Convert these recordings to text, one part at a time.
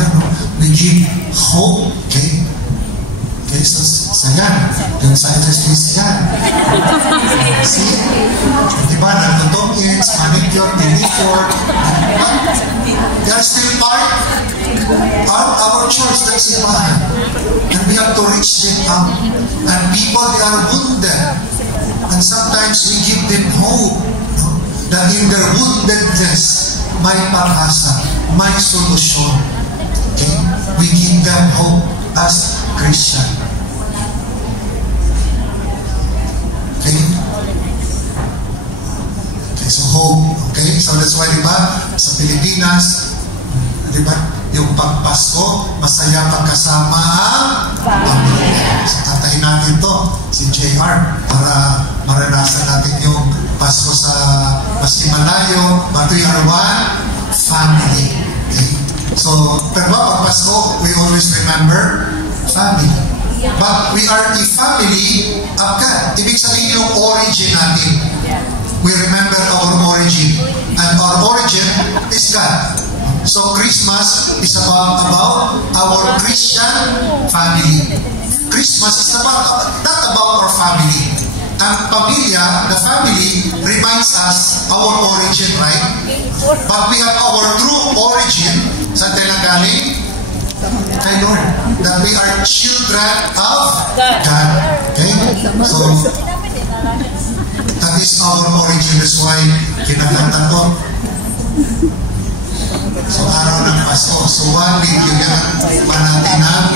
tayo, no? We give hope, okay? Okay, so sayan. Yung scientist is yan. See? Diba, nagtutukin, manicure, pedicure. They are still part of our church, that's simbahan. And we have to reach them out. And people, they are wounded. And sometimes we give them hope, no? That in their woundedness, may pag-asa, may solusyon. Okay? We give them hope as Christian. Okay? Okay, so hope. Okay? So that's why, diba, sa Pilipinas, diba, yung pagpasko, masaya pagkasama ang pamilya. So tatahin natin to, si JR, para maranasan natin yung Pasko sa mas malayo, but we are one family. Okay? So, pero pag Pasko, we always remember family. But we are the family of God. Ibig sabihin yung origin natin. We remember our origin. And our origin is God. So Christmas is about our Christian family. Christmas is not about our family. Ang pamilya, the family, reminds us our origin, right? But we have our true origin. Saan tayo nanggaling? Kay Lord. That we are children of God. Okay? So, that is our origin. That's why kinakanta ko. So, araw ng Pasko. So, one video yan. Manatin na.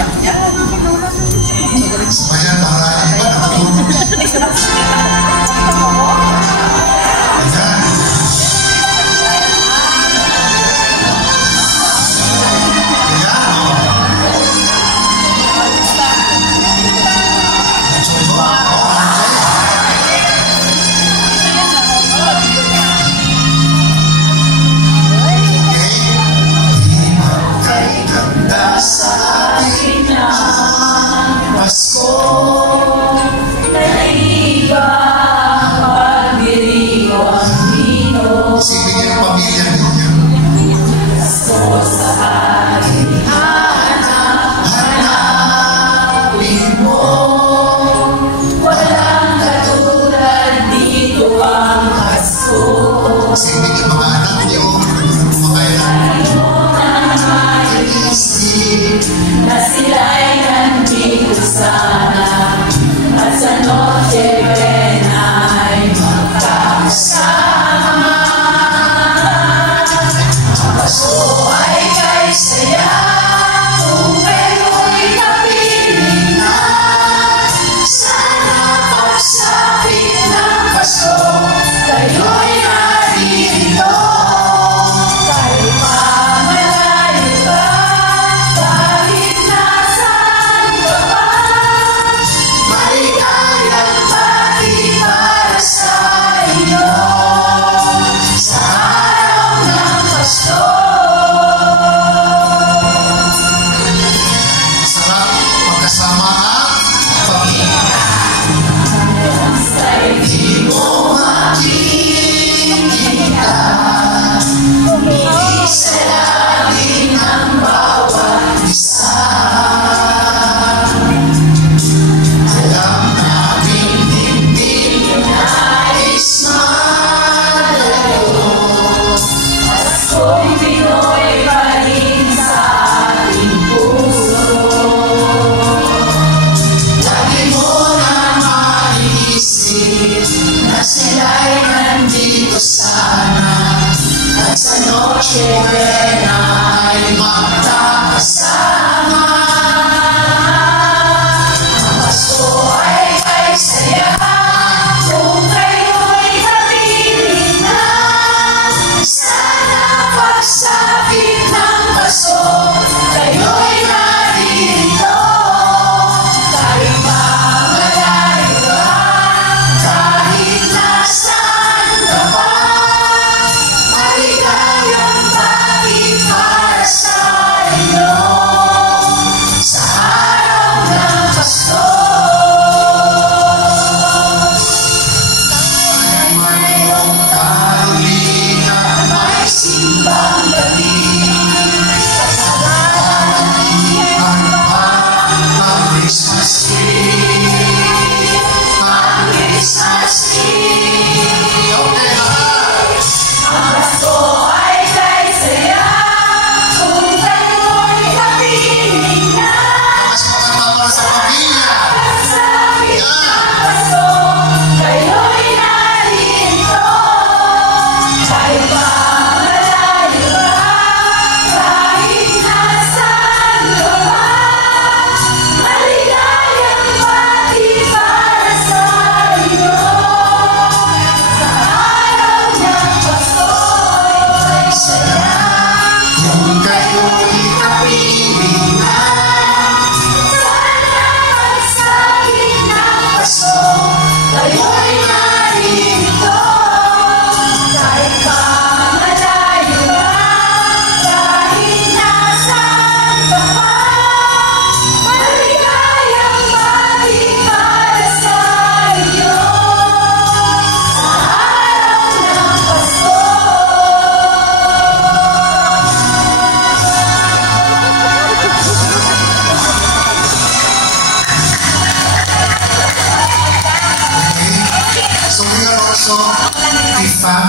So, ayan, para iba nakatulog. Ayan. Kahit pa malayo ka, kahit nasa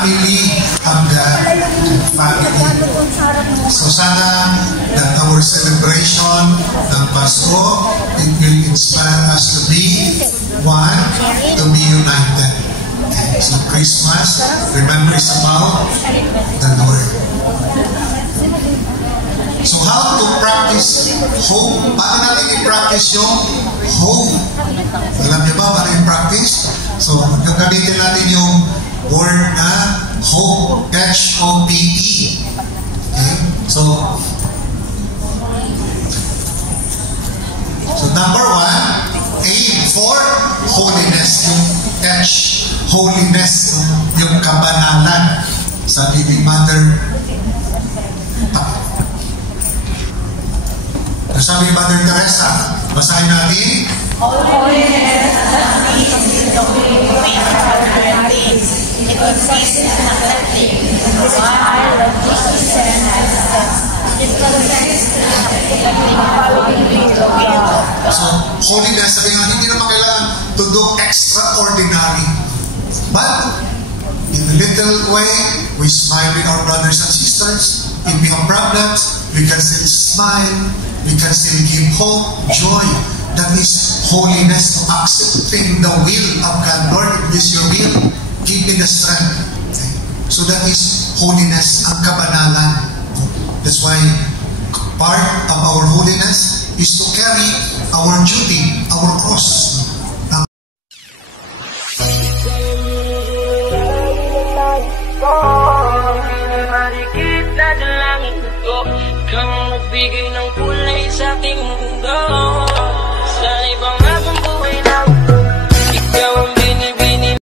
family of God. Family. So sana that our celebration ng Pasko, it will inspire us to be one, to be united. Okay. So Christmas, remember, is about the Lord. So how to practice hope? Paano natin i-practice yung hope? Alam niyo ba paano i-practice? So gagamitin natin yung word na hope. H-O-P-E. Okay? So number one, aim for holiness. Yung H, holiness, yung kabanalan. Sabi ni Mother Teresa, basahin natin. Holiness doesn't mean disobeying things. It consists in accepting the style of Jesus and acceptance. It consists in accepting following the will of God. So, holiness, sabi nga, hindi naman kailangan to do extraordinary. But, in a little way, we smile with our brothers and sisters. If we have problems, we can still smile. We can still give hope, joy. That is holiness, accepting the will of God. Lord, if this is your will, give me the strength. Okay. So that is holiness, ang kabanalan. That's why part of our holiness is to carry our duty, our cross. Marikit na dalangin ko, kang magbigay ng kulay sa aking mundo.